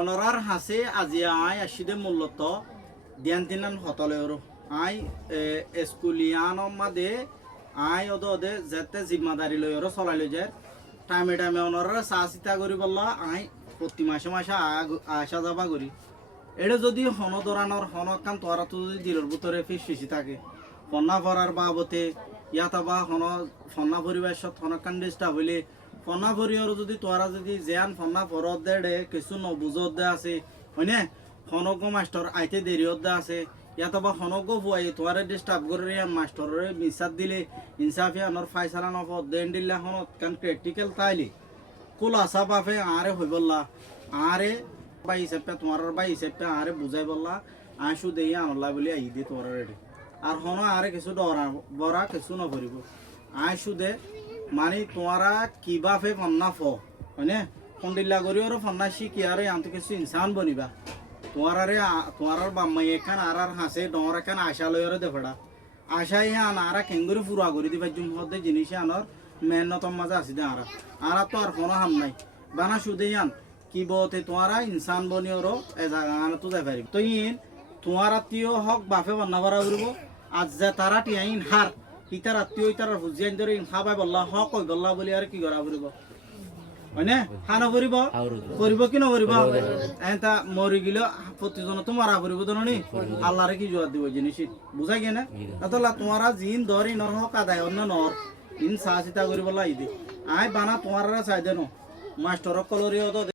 অনরার হাসে আজি আই আসিদে মূলত দিয়ান তিনান হতলে ওর আই স্কুলিয়ান মাদে আই ওদে যেতে জিম্মাদারি লই ওর চলাই লই যায় টাইমে টাইমে অনরার চা চিতা করি বললা আই প্রতি মাসে মাসে আসা যাবা করি এটা যদি হন দরানোর হনকান তোরা তো যদি দিলর ভিতরে ফিসফিসি থাকে ফন্না ভরার বাবতে ইয়াতা বা হন ফন্না পরিবার সব হনকান ডিস্টার্ব হইলে ফন্না ভরিয়র যদি তোরা যদি জিয়ান ফন্না ভরত দে কিছু নবুজত দে আছে হয়নে হনজ্ঞ মাস্টার আইতে দেরিয়ত দে আছে ইয়াতা বা হনজ্ঞ ভুয়াই তোয়ারে ডিস্টার্ব করে মাস্টারে মিসাদ দিলে ইনসাফি আনর ফাইসালা নফত দেন দিল্লা হনত কান প্র্যাকটিক্যাল তাইলে কুলাসা বাপে আরে হই বললা আরে বাই হিসেবে তোমার বাই হিসেবে আরে বুঝাই বললা আইসু দেই আনলা বলি আই দি তোর রেডি আর হন আরে কিছু ডরা বড়া কিছু ন ভরিব আইসু দে মানে তোরা কি বাপে ফন্না ফ হয়নে ফন্দিল্লা করি ওর ফন্না শিখি আরে আনতে কিছু ইনসান বনিবা তোমার বাম্মাই এখান আর হাসে ডর এখান আশা লই ওরে দেফড়া আশাই আন আরা কেঙ্গুরি ফুরা করি দিবা জুম হদে জিনিস আনর মেহনতম মাঝে আসি দে আরা তো আর কোনো হাম নাই বানা সুদে আন কি বলতে তোমারা ইনসান বনি ওর এ জায়গা তো যাই পারিব তো ইন তোমার আত্মীয় হক বাপে বান্না করা করব আজ যে তারা টিয়াইন হার ইতার আত্মীয় ইতার হুজিয়ান ধরে খাবাই বললা হক কই বললা বলি আর কি করা করব হয়নে হানা করিব করিব কি নকরিব এটা মরি গেলে প্রতিজন তো মারা করিব তো নি আল্লাহরে কি জবাব দিব জিনিস বুঝাই কেনা তাহলে তোমারা জিন ধরি নর হক আদায় অন্য নর ইন সাহসিতা করিব লাই দি আই বানা তোমার চাই দেন মাস্টার কলরিও তো